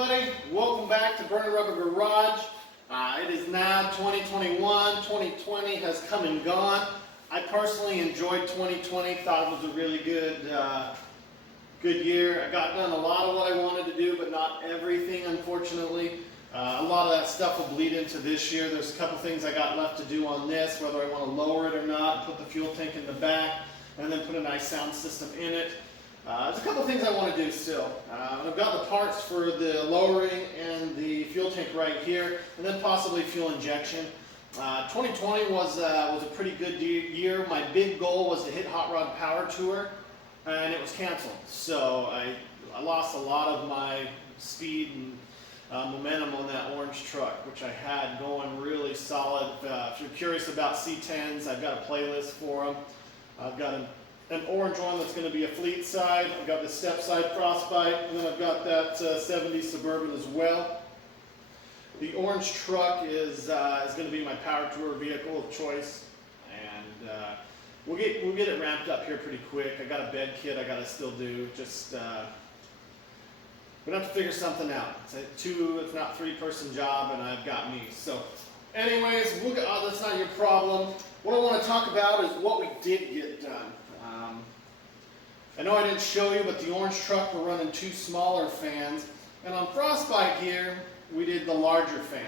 everybody. Welcome back to Burning Rubber Garage. It is now 2021. 2020 has come and gone. I personally enjoyed 2020. Thought it was a really good year. I got done a lot of what I wanted to do, but not everything, unfortunately. A lot of that stuff will bleed into this year. There's a couple things I got left to do on this, whether I want to lower it or not, put the fuel tank in the back, and then put a nice sound system in it. There's a couple things I want to do still. I've got the parts for the lowering and the fuel tank right here, and then possibly fuel injection. 2020 was a pretty good year. My big goal was to hit Hot Rod Power Tour, and it was canceled. So I lost a lot of my speed and momentum on that orange truck, which I had going really solid. If you're curious about C10s, I've got a playlist for them. I've got an orange one that's going to be a fleet side. I've got the step side Frostbite, and then I've got that 70 Suburban as well. The orange truck is going to be my power tour vehicle of choice, and we'll get it ramped up here pretty quick. I got a bed kit I got to still do. Just we're gonna have to figure something out. It's a 2, if not 3-person job, and I've got me. So, anyways, that's not your problem. What I want to talk about is what we did get done. I know I didn't show you, but the orange truck, we're running 2 smaller fans. And on Frostbite here, we did the larger fan.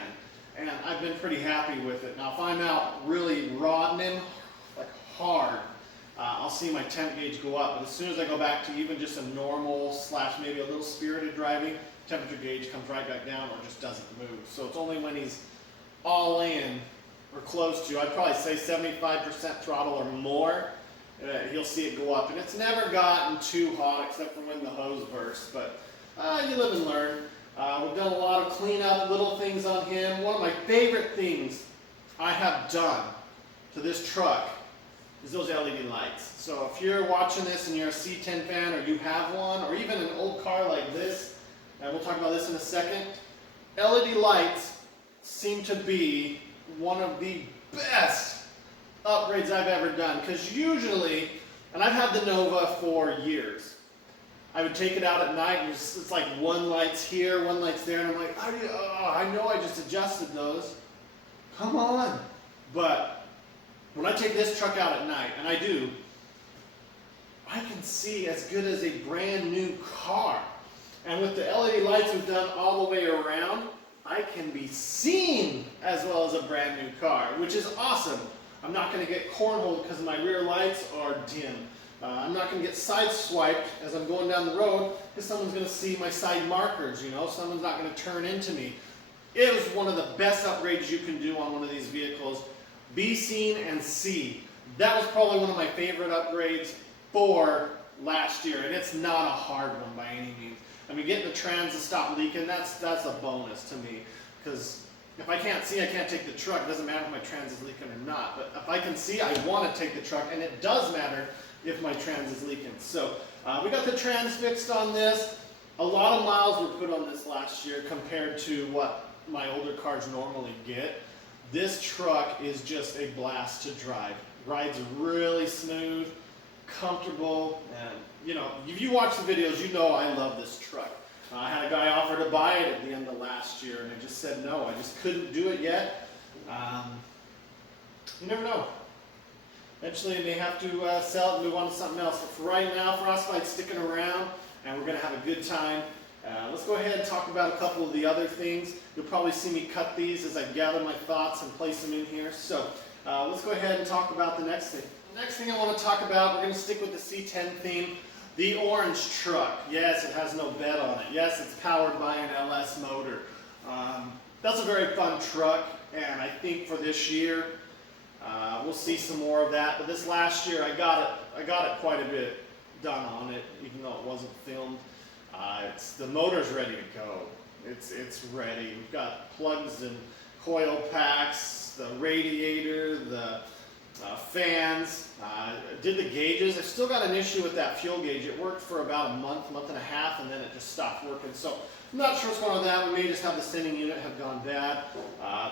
And I've been pretty happy with it. Now, if I'm out really rodding him, like hard, I'll see my temp gauge go up. But as soon as I go back to even just a normal / maybe a little spirited driving, temperature gauge comes right back down or just doesn't move. So it's only when he's all in or close to, I'd probably say 75% throttle or more, you'll see it go up. And it's never gotten too hot except for when the hose bursts, but you live and learn. We've done a lot of cleanup, little things on him. One of my favorite things I have done to this truck is those LED lights. So if you're watching this and you're a C10 fan, or you have one, or even an old car like this, and we'll talk about this in a second, LED lights seem to be one of the best upgrades I've ever done, because usually, and I've had the Nova for years, I would take it out at night and it's like one light's here, one light's there, and I'm like, I know I just adjusted those. Come on. But when I take this truck out at night, and I do, I can see as good as a brand new car. And with the LED lights we've done all the way around, I can be seen as well as a brand new car, which is awesome. I'm not going to get cornholed because my rear lights are dim. I'm not going to get sideswiped as I'm going down the road because someone's going to see my side markers, you know. Someone's not going to turn into me. It was one of the best upgrades you can do on one of these vehicles. Be seen and see. That was probably one of my favorite upgrades for last year, and it's not a hard one by any means. I mean, getting the trans to stop leaking, that's a bonus to me, because if I can't see, I can't take the truck. It doesn't matter if my trans is leaking or not. But if I can see, I want to take the truck, and it does matter if my trans is leaking. So we got the trans fixed on this. A lot of miles were put on this last year compared to what my older cars normally get. This truck is just a blast to drive. Rides really smooth, comfortable, and you know, if you watch the videos, you know I love this truck. I had a guy offer to buy it at the end of last year, and I just said no. I just couldn't do it yet. You never know. Eventually, I may have to sell it and move on to something else. But for right now, Frostbite's sticking around, and we're going to have a good time. Let's go ahead and talk about a couple of the other things. You'll probably see me cut these as I gather my thoughts and place them in here. So let's go ahead and talk about the next thing. The next thing I want to talk about, we're going to stick with the C10 theme. The orange truck. Yes, it has no bed on it. Yes, it's powered by an LS motor. That's a very fun truck, and I think for this year, we'll see some more of that. But this last year, I got it quite a bit done on it, even though it wasn't filmed. The motor's ready to go. It's ready. We've got plugs and coil packs, the radiator, the fans, did the gauges. I've still got an issue with that fuel gauge. It worked for about a month and a half, and then it just stopped working. So I'm not sure what's going on with that. We may just have the sending unit have gone bad.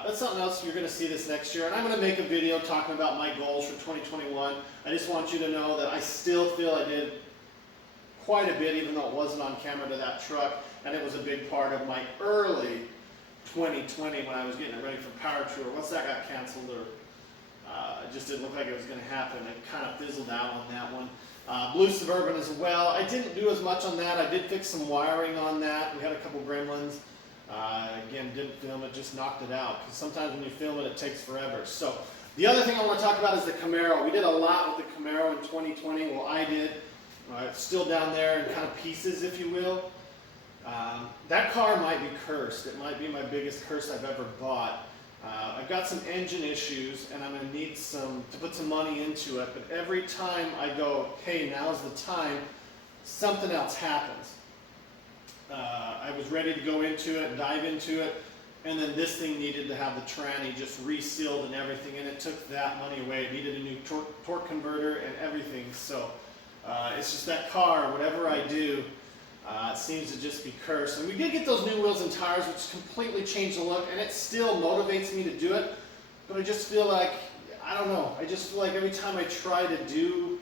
That's something else. You're going to see this next year. And I'm going to make a video talking about my goals for 2021. I just want you to know that I still feel I did quite a bit, even though it wasn't on camera, to that truck. and it was a big part of my early 2020 when I was getting it ready for Power Tour. Once that got canceled, or it just didn't look like it was going to happen, it kind of fizzled out on that one. Blue Suburban as well. I didn't do as much on that. I did fix some wiring on that. We had a couple gremlins. Again, didn't film it, just knocked it out. Because sometimes when you film it, it takes forever. So the other thing I want to talk about is the Camaro. We did a lot with the Camaro in 2020. Well, I did. It's still down there in kind of pieces, if you will. That car might be cursed. It might be my biggest curse I've ever bought. I've got some engine issues, and I'm going to need to put some money into it. But every time I go, hey, now's the time, something else happens. I was ready to go into it and dive into it, and then this thing needed to have the tranny just resealed and everything, and it took that money away. It needed a new torque converter and everything. So it's just that car, whatever I do, it seems to just be cursed. And we did get those new wheels and tires, which completely changed the look, and it still motivates me to do it. But I just feel like, I don't know, I just feel like every time I try to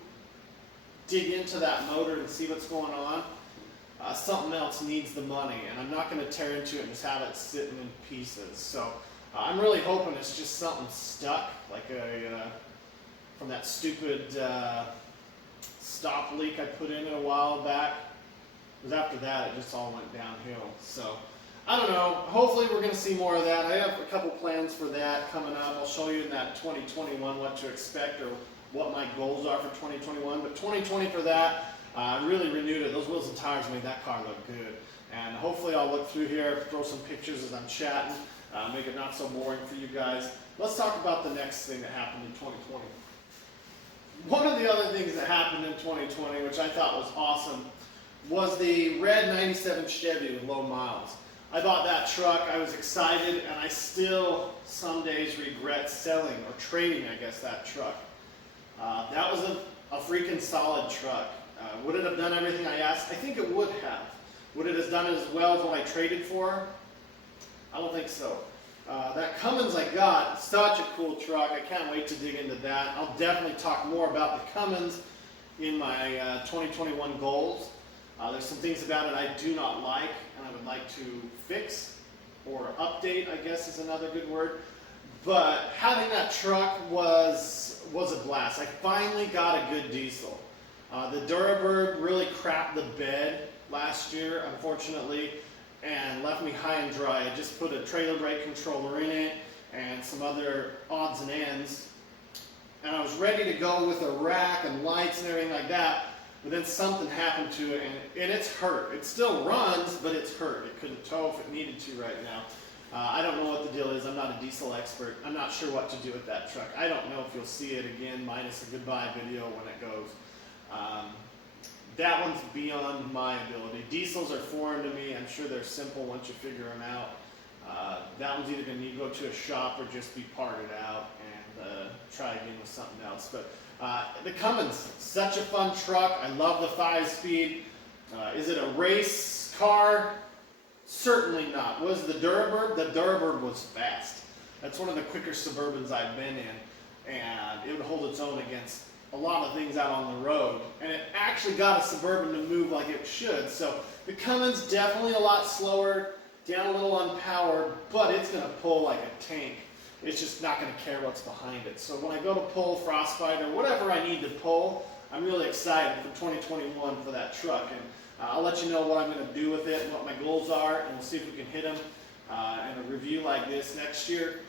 dig into that motor and see what's going on, something else needs the money, and I'm not going to tear into it and just have it sitting in pieces. So I'm really hoping it's just something stuck, like from that stupid stop leak I put in a while back. Because after that, it just all went downhill. So I don't know. Hopefully we're going to see more of that. I have a couple plans for that coming up. I'll show you in that 2021 what to expect or what my goals are for 2021. But 2020 for that, I really renewed it. Those wheels and tires made that car look good. And hopefully I'll look through here, throw some pictures as I'm chatting, make it not so boring for you guys. Let's talk about the next thing that happened in 2020. One of the other things that happened in 2020, which I thought was awesome, was the red 97 Chevy with low miles. I bought that truck, I was excited, and I still some days regret selling, or trading, I guess, that truck. That was a freaking solid truck. Would it have done everything I asked? I think it would have. Would it have done as well as what I traded for? I don't think so. That Cummins I got, such a cool truck. I can't wait to dig into that. I'll definitely talk more about the Cummins in my 2021 goals. There's some things about it I do not like, and I would like to fix or update, I guess is another good word. But having that truck was a blast. I finally got a good diesel. The Durabird really crapped the bed last year, unfortunately, and left me high and dry. I just put a trailer brake controller in it and some other odds and ends, and I was ready to go with a rack and lights and everything like that. But then something happened to it, and it's hurt. It still runs, but it's hurt. It couldn't tow if it needed to right now. I don't know what the deal is. I'm not a diesel expert. I'm not sure what to do with that truck. I don't know if you'll see it again, minus a goodbye video when it goes. That one's beyond my ability. Diesels are foreign to me. I'm sure they're simple once you figure them out. That one's either going to need to go to a shop or just be parted out and try again with something else. But the Cummins, such a fun truck. I love the 5-speed. Is it a race car? Certainly not. Was the Durabird? The Durabird was fast. That's one of the quicker Suburbans I've been in, and it would hold its own against a lot of things out on the road. And it actually got a Suburban to move like it should. So the Cummins, definitely a lot slower, down a little on power, but it's going to pull like a tank. It's just not going to care what's behind it. So when I go to pull Frostbite or whatever I need to pull, I'm really excited for 2021 for that truck. And I'll let you know what I'm going to do with it and what my goals are, and we'll see if we can hit them in a review like this next year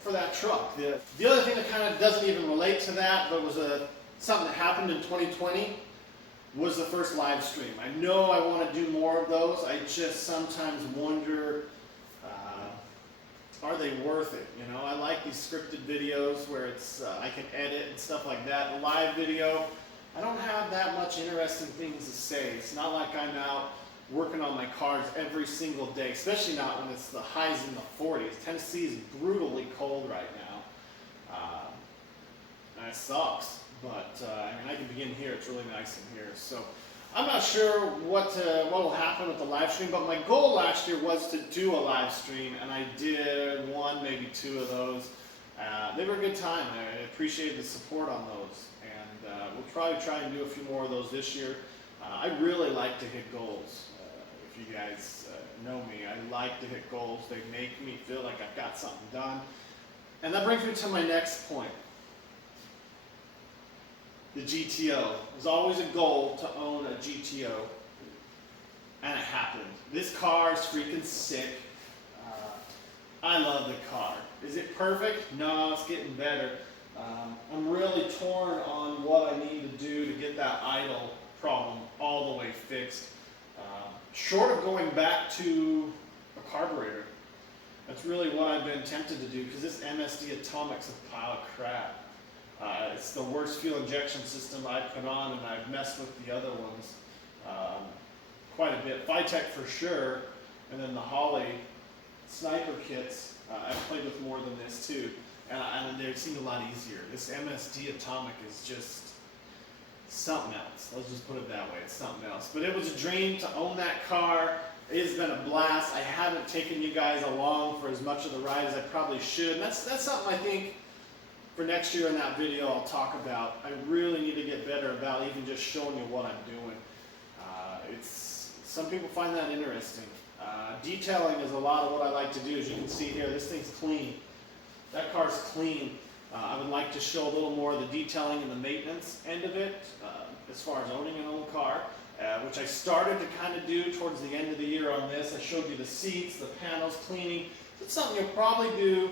for that truck. The other thing that kind of doesn't even relate to that, but was something that happened in 2020, was the first live stream. I know I want to do more of those. I just sometimes wonder, are they worth it? You know, I like these scripted videos where it's I can edit and stuff like that. The live video, I don't have that much interesting things to say. It's not like I'm out working on my cars every single day, especially not when it's the highs in the 40s. Tennessee is brutally cold right now, and it sucks. But I mean, I can begin here. It's really nice in here. So I'm not sure what will happen with the live stream, but my goal last year was to do a live stream, and I did one, maybe two of those. They were a good time. I appreciated the support on those, and we'll probably try and do a few more of those this year. I really like to hit goals. If if you guys know me. I like to hit goals. They make me feel like I've got something done. And that brings me to my next point. The GTO. It was always a goal to own a GTO, and it happened. This car is freaking sick. I love the car. Is it perfect? No, it's getting better. I'm really torn on what I need to do to get that idle problem all the way fixed. Short of going back to a carburetor. That's really what I've been tempted to do, because this MSD Atomic's a pile of crap. It's the worst fuel injection system I've put on, and I've messed with the other ones quite a bit. Phytech for sure, and then the Holley sniper kits, I've played with more than this too, and they seem a lot easier. This MSD Atomic is just something else. Let's just put it that way. It's something else. But it was a dream to own that car. It has been a blast. I haven't taken you guys along for as much of the ride as I probably should. And that's something I think for next year in that video I'll talk about. I really need to get better about even just showing you what I'm doing. Some people find that interesting. Detailing is a lot of what I like to do. As you can see here, this thing's clean. That car's clean. I would like to show a little more of the detailing and the maintenance end of it as far as owning an old car, which I started to kind of do towards the end of the year on this. I showed you the seats, the panels, cleaning. It's something you'll probably do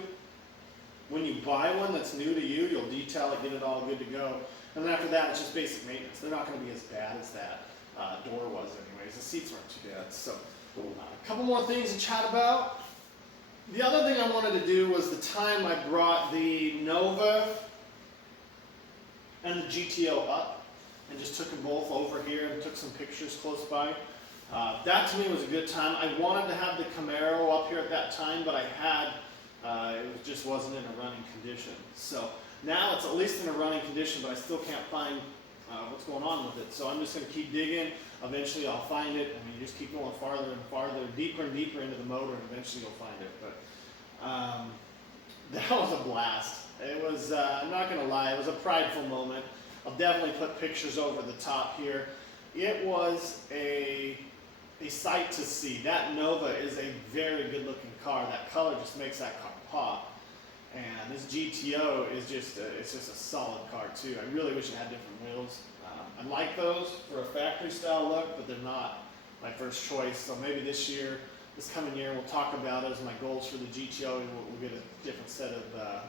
when you buy one that's new to you. You'll detail it, get it all good to go. And then after that, it's just basic maintenance. They're not going to be as bad as that door was anyways. The seats weren't too bad. So a couple more things to chat about. The other thing I wanted to do was the time I brought the Nova and the GTO up and just took them both over here and took some pictures close by. That to me was a good time. I wanted to have the Camaro up here at that time, but I had, it just wasn't in a running condition. So now it's at least in a running condition, but I still can't find what's going on with it. So I'm just going to keep digging. Eventually I'll find it. I mean, you just keep going farther and farther, deeper and deeper into the motor, and eventually you'll find it. But that was a blast. It was, I'm not going to lie, it was a prideful moment. I'll definitely put pictures over the top here. It was a sight to see. That Nova is a very good looking car. That color just makes that car pop. And this GTO is just it's just a solid car too. I really wish it had different wheels. I like those for a factory style look, but they're not my first choice. So maybe this coming year, we'll talk about it as my goals for the GTO, and we'll get a different set of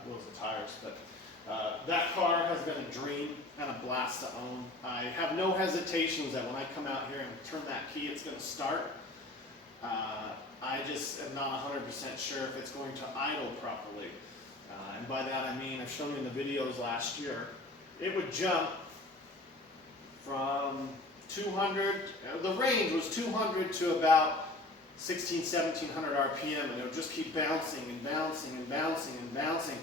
wheels and tires. But that car has been a dream and a blast to own. I have no hesitations that when I come out here and turn that key, it's going to start. I just am not 100% sure if it's going to idle properly. And by that I mean, I've shown you in the videos last year, it would jump from 200, the range was 200 to about 1700 RPM, and it would just keep bouncing and bouncing and bouncing and bouncing.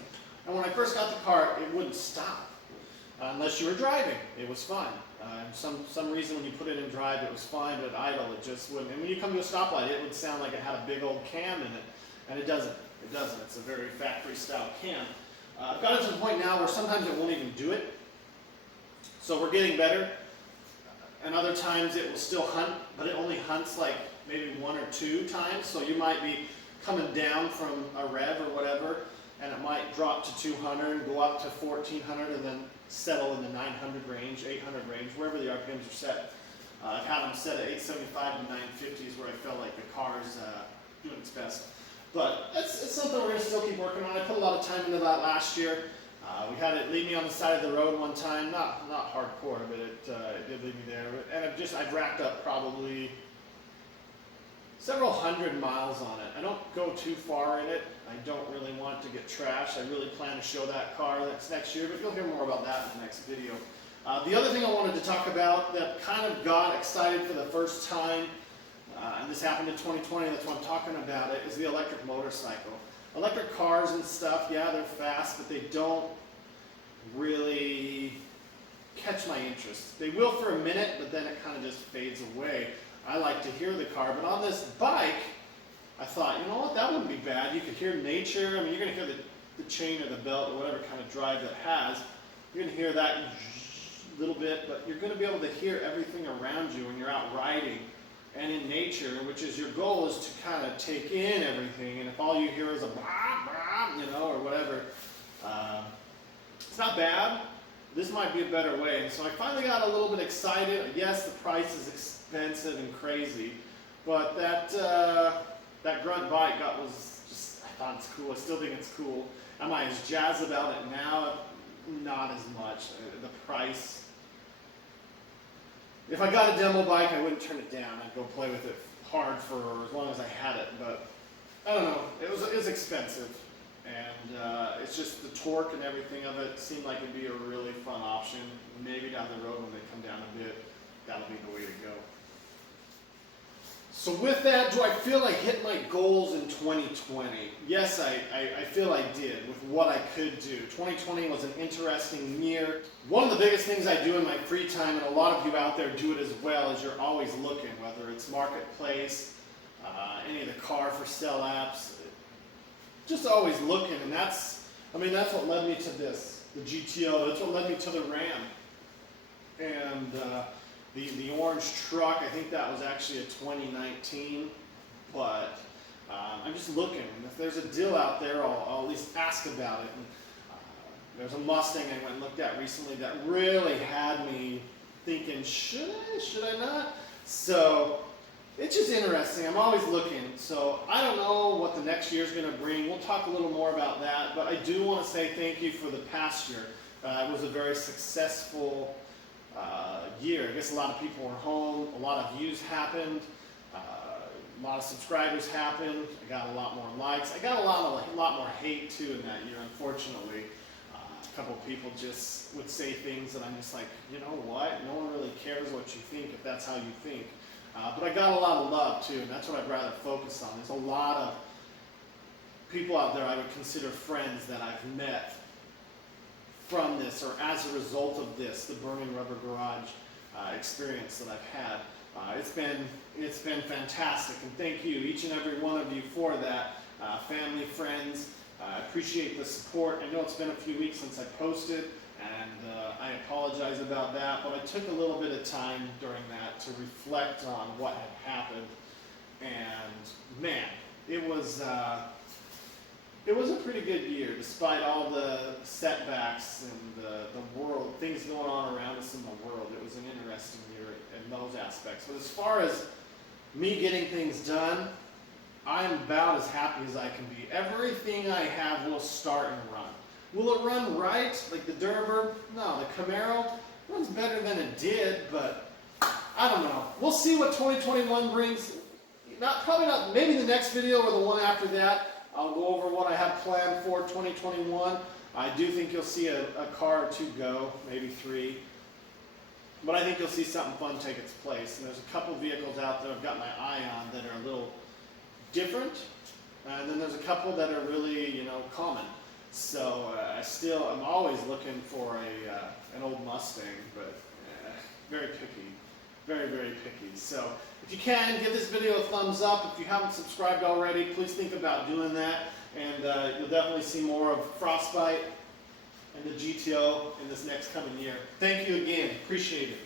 And when I first got the car, it wouldn't stop unless you were driving. It was fine. Some reason when you put it in drive, it was fine, but idle, it just wouldn't. And when you come to a stoplight, it would sound like it had a big old cam in it, and it doesn't. It doesn't. It's a very factory style cam. I've got it to the point now where sometimes it won't even do it. So we're getting better. And other times it will still hunt, but it only hunts like maybe 1 or 2 times. So you might be coming down from a rev or whatever, and it might drop to 200, go up to 1400, and then settle in the 900 range, 800 range, wherever the RPMs are set. I've had them set at 875 to 950 is where I felt like the car's doing its best. But it's something we're going to still keep working on. I put a lot of time into that last year. We had it leave me on the side of the road one time, not hardcore, but it did leave me there. And I've racked up probably several hundred miles on it. I don't go too far in it. I don't really want to get trashed. I really plan to show that car next year, but you'll hear more about that in the next video. The other thing I wanted to talk about that kind of got excited for the first time, and this happened in 2020, that's why I'm talking about it, is the electric motorcycle. Electric cars and stuff, yeah, they're fast, but they don't really catch my interest. They will for a minute, but then it kind of just fades away. I like to hear the car, but on this bike, I thought, you know what, that wouldn't be bad. You could hear nature. I mean, you're going to hear the chain or the belt or whatever kind of drive it has. You're going to hear that a little bit, but you're going to be able to hear everything around you when you're out riding and in nature, which is your goal is to kind of take in everything, and if all you hear is a blah, blah, you know, or whatever, it's not bad. This might be a better way. And so I finally got a little bit excited. Yes, the price is expensive and crazy, but that grunt bike was just, I thought it's cool. I still think it's cool. Am I as jazzed about it now? Not as much. The price. If I got a demo bike, I wouldn't turn it down. I'd go play with it hard for as long as I had it. But I don't know. It was expensive, and it's just the torque and everything of it seemed like it'd be a really fun option. Maybe down the road when they come down a bit, that'll be the way to go. So with that, do I feel I hit my goals in 2020? Yes, I feel I did with what I could do. 2020 was an interesting year. One of the biggest things I do in my free time, and a lot of you out there do it as well, is you're always looking, whether it's Marketplace, any of the car for sale apps, just always looking. And that's what led me to this, the GTO. That's what led me to the Ram. And the orange truck, I think that was actually a 2019, but I'm just looking, and if there's a deal out there, I'll at least ask about it. And, there's a Mustang I went and looked at recently that really had me thinking, should I not? So it's just interesting. I'm always looking. So I don't know what the next year's going to bring. We'll talk a little more about that, but I do want to say thank you for the past year. It was a very successful year. I guess a lot of people were home, a lot of views happened, a lot of subscribers happened, I got a lot more likes. I got a lot more hate too in that year, unfortunately. A couple of people just would say things that I'm just like, you know what, no one really cares what you think if that's how you think. But I got a lot of love too, and that's what I'd rather focus on. There's a lot of people out there I would consider friends that I've met from this, or as a result of this, the Burning Rubber Garage experience that I've had. It's been fantastic, and thank you, each and every one of you, for that. Family, friends, I appreciate the support. I know it's been a few weeks since I posted, and I apologize about that, but I took a little bit of time during that to reflect on what had happened, and man, it was a pretty good year, despite all the setbacks and the world, things going on around us in the world. It was an interesting year in those aspects. But as far as me getting things done, I'm about as happy as I can be. Everything I have will start and run. Will it run right, like the Durber? No, the Camaro runs better than it did, but I don't know. We'll see what 2021 brings. Probably not, maybe the next video or the one after that, I'll go over what I have planned for 2021. I do think you'll see a car or two go, maybe 3. But I think you'll see something fun take its place. And there's a couple vehicles out there I've got my eye on that are a little different. And then there's a couple that are really, common. So I'm always looking for an old Mustang, but very picky. Very, very picky. So if you can, give this video a thumbs up. If you haven't subscribed already, please think about doing that. And you'll definitely see more of Frostbite and the GTO in this next coming year. Thank you again. Appreciate it.